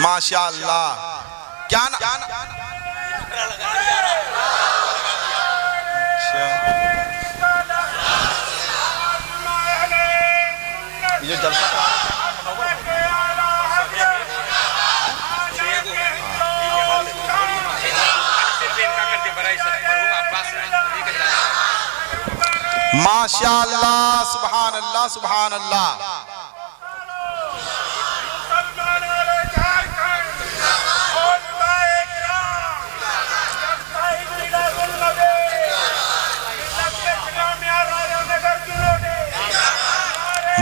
माशाअल्लाह। क्या ना ये जलसा माशाअल्लाह, सुभान अल्लाह, सुभान अल्लाह।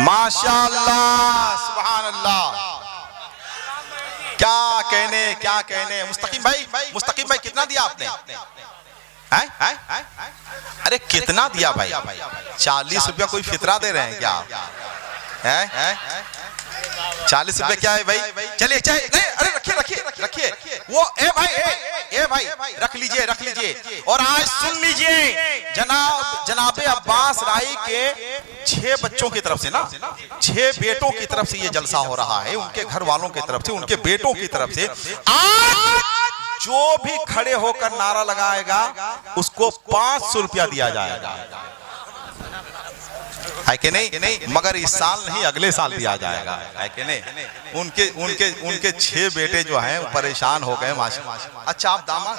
माशाअल्लाह, सुभान अल्लाह। क्या कहने मुस्तकीम भाई कितना दिया आपने? अरे कितना दिया भाई? 40 रुपया कोई फितरा दे रहे हैं क्या? 40 रुपए क्या है भाई? चलिए नहीं, अरे रखिए वो ए भाई रख लीजिए। और आज सुन लीजिए जनाबे अब्बास राई के 6 बच्चों की तरफ से ना, 6 बेटों की तरफ से ये जलसा हो रहा है, उनके घर वालों की तरफ से, उनके बेटों की तरफ से। आज जो भी खड़े होकर नारा लगाएगा उसको 500 रुपया दिया जाएगा, है कि नहीं? मगर इस साल नहीं, अगले साल दिया जाएगा, है कि नहीं? उनके 6 बेटे जो हैं परेशान हो गए माशाअल्लाह। अच्छा, आप दामाद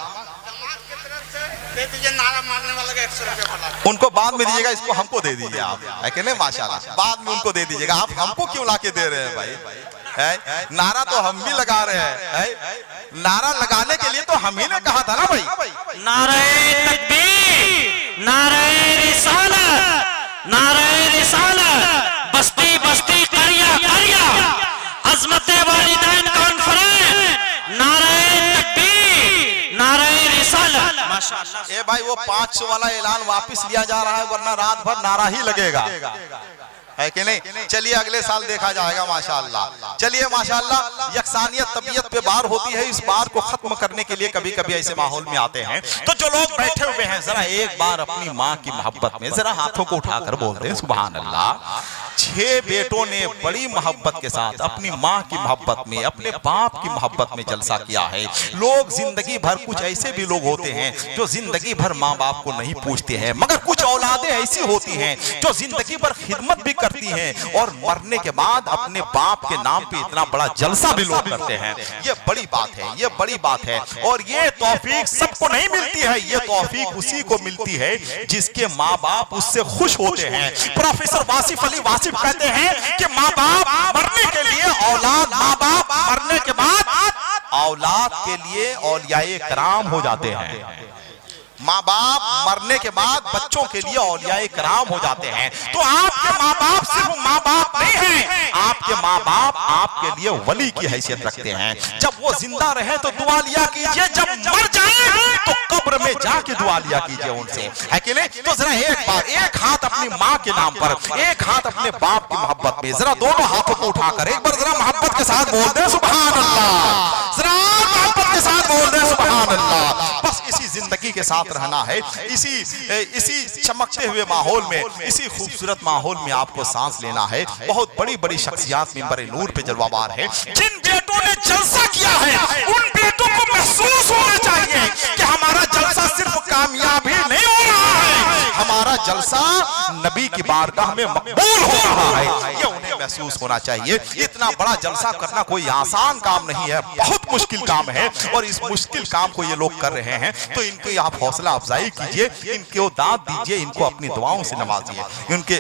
दे दीजिए, नारा मारने वाला का 100 रुपया उनको बाद में दीजिएगा, इसको हमको दे दीजिए आप, है कि नहीं? माशाअल्लाह, बाद में उनको दे दीजिएगा। आप हमको क्यों लाके दे रहे हैं भाई? है नारा तो हम भी लगा रहे हैं, नारा लगाने के लिए तो हम ही ने कहा था ना भाई। नारे तकबीर, नारे रिसालत, बस्ती बस्ती करिया, अज़मते वालिदैन कॉन्फ्रेंस, नारे तकबीर, नारे रिसालत। माशाअल्लाह। ए भाई, वो 500 वाला ऐलान वापस लिया जा रहा है, वरना रात भर नारा ही लगेगा, है कि नहीं? चलिए अगले साल देखा जाएगा माशाअल्लाह। चलिए माशाअल्लाह, यकसानियत तबीयत पे बार होती है, इस बार को खत्म करने के लिए कभी कभी ऐसे माहौल में आते हैं। तो जो लोग बैठे हुए हैं, जरा एक बार अपनी माँ की मोहब्बत में जरा हाथों को उठाकर बोलते हैं सुभान अल्लाह। 6 बेटों ने बड़ी मोहब्बत के साथ अपनी माँ की मोहब्बत में, अपने बाप की मोहब्बत में जलसा किया है। लोग जिंदगी भर, कुछ ऐसे भी लोग होते हैं जो जिंदगी भर माँ बाप को नहीं पूछते हैं, मगर कुछ औलादें ऐसी होती हैं जो जिंदगी भर खिदमत भी करती हैं और मरने के बाद अपने बाप के नाम पे इतना बड़ा जलसा भी लोग करते हैं। ये बड़ी बात है, ये बड़ी बात है। और ये तौफीक सबको नहीं मिलती है, ये तौफीक उसी को मिलती है जिसके माँ बाप उससे खुश होते हैं। प्रोफेसर वासिफ अली वासिफ कहते हैं कि माँ बाप मरने के लिए औलाद, माँ बाप मरने के बाद औलाद के लिए औलियाए कराम हो जाते हैं। माँ बाप मरने के बाद बच्चों के लिए औलियाए कराम हो जाते हैं। तो आपके माँ बाप सिर्फ माँ बाप नहीं हैं, आपके माँ बाप आपके लिए वली की हैसियत रखते हैं। जब वो जिंदा रहे तो दुआ लिया कीजिए, जब मर जाए तो कब्र में जाके दुआ लिया कीजिए उनसे, है कि नहीं? तो जरा एक बार, एक हाथ अपनी माँ के नाम पर, एक हाथ अपने बाप की मोहब्बत में, जरा दोनों हाथों को उठाकर एक बार जरा मोहब्बत के साथ बोल दे सुभान अल्लाह, जरा मोहब्बत के साथ बोल दे सुभान अल्लाह। बस इसी जिंदगी के साथ रहना है, इसी चमकते हुए माहौल में, इसी खूबसूरत माहौल में आपको सांस लेना है। बहुत बड़ी बड़ी शख्सियत मिंबर नूर पे जलवाबार है। जिन बेटों ने जलसा किया है उन बेटों को महसूस होना चाहिए कि हमारा जलसा सिर्फ कामयाबी नहीं हो रहा है, हमारा जलसा नबी की बारगाह में मकबूल हो रहा है, ये उन्हें महसूस होना चाहिए। इतना बड़ा जलसा करना कोई आसान काम नहीं है, बहुत मुश्किल काम है। और इस मुश्किल काम को ये लोग कर रहे हैं, तो इनको आप हौसला अफजाई कीजिए, इनको दाद दीजिए, इनको अपनी दुआओं से नवाजिए। उनके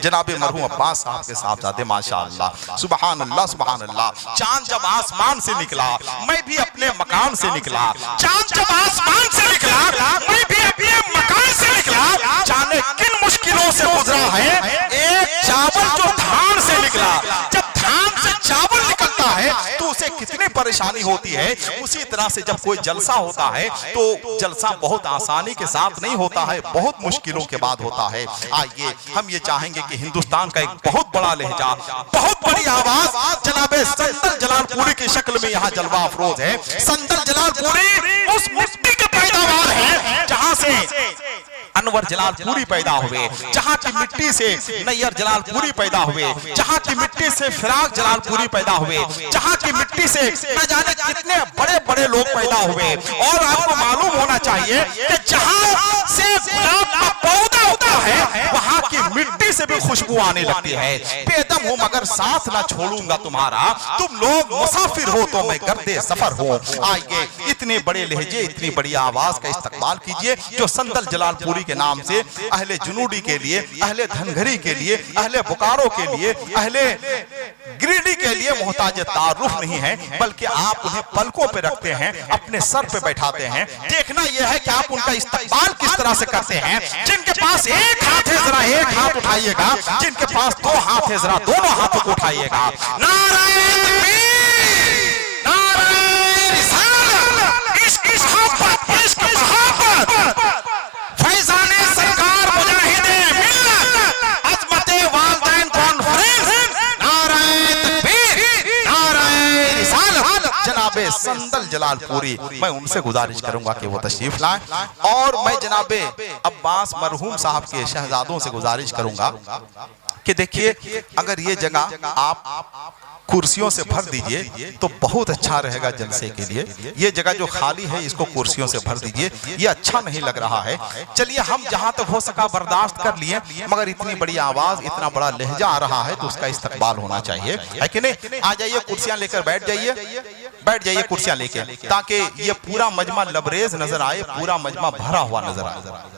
जनाबे मरहूम अब्बास साहब के साहबजादे माशाअल्लाह, सुभान अल्लाह, सुभान अल्लाह। चांद जब आसमान से निकला, मैं भी अपने मकान से निकला। चांद जब आसमान से निकला, मैं भी अपने मकान से निकला। जाने किन मुश्किलों से गुजरा है एक चावल जो धान से निकला। जब धान से चावल निकलता है तो उसे कितनी परेशानी होती है। उसी तरह से जब कोई जलसा होता है तो जलसा बहुत आसानी के साथ नहीं होता है, बहुत मुश्किलों के बाद होता है। आइए हम ये चाहेंगे कि हिंदुस्तान का एक बहुत बड़ा लहजा, बहुत बड़ी आवाज जनाबे संदल जलालपुरी की शक्ल में यहाँ जलवा अफरोज है। संदल जलालपुरी उस मिट्टी का पैदावार है जहाँ से अनवर जलालपुरी पैदा हुए, जहाँ की मिट्टी से नैयर जलालपुरी पैदा हुए, जहाँ की मिट्टी से फिराक जलालपुरी पैदा हुए, जहाँ की मिट्टी से न जाने कितने बड़े बड़े लोग पैदा हुए। और आपको मालूम होना चाहिए कि जहाँ से गुलाब का पौधा होता है वहाँ की मिट्टी से भी खुशबू आने लगती है। बेदम हूँ मगर साथ ना छोड़ूंगा तुम्हारा, तुम लोग मुसाफिर हो तो मैं गर्दे सफर हूँ। आइए इतने बड़े लहजे, इतनी बड़ी आवाज का इस्तकबाल कीजिए जो संदल जलालपुरी के नाम से अहले जुनूडी के लिए, अहले धनघरी के लिए, अहले बोकारो के लिए, अहले गिरिडीह के लिए मोहताज तारुफ नहीं है, बल्कि आप उन्हें पलकों पे रखते हैं, अपने सर पे बैठाते हैं। देखना यह है कि आप उनका इस्तकबाल किस तरह से करते हैं। जिनके पास एक हाथ है जरा एक हाथ उठाइएगा, जिनके पास दो हाथ है जरा दोनों हाथों को उठाइएगा। नारे तकबीर, नारे रिसालत, इश्क मोहब्बत, इश्क मोहब्बत, फैजाने सरकार मुजाहिदे मिल्लत, अज़मते वालिदैन कॉन्फ्रेंस, नारे तकबीर, नारे रिसालत। जनाबे संदल जलालपुरी, मैं उनसे गुजारिश करूंगा कि वो तशरीफ लाएं। और मैं जनाबे अब्बास मरहूम साहब के शहजादों से गुजारिश करूंगा कि देखिए अगर ये जगह आप कुर्सियों से भर दीजिए तो बहुत अच्छा रहेगा जलसे के लिए। ये जगह जो खाली है इसको कुर्सियों से भर दीजिए, ये अच्छा नहीं लग रहा है। चलिए हम जहां तक हो सका बर्दाश्त कर लिए, मगर इतनी बड़ी आवाज, इतना बड़ा लहजा आ रहा है तो उसका इस्तकबाल होना चाहिए, है कि नहीं। आ जाइए कुर्सियां लेकर बैठ जाइए, बैठ जाइए कुर्सियां लेके, ताकि ये पूरा मजमा लबरेज नजर आए, पूरा मजमा भरा हुआ नजर आए।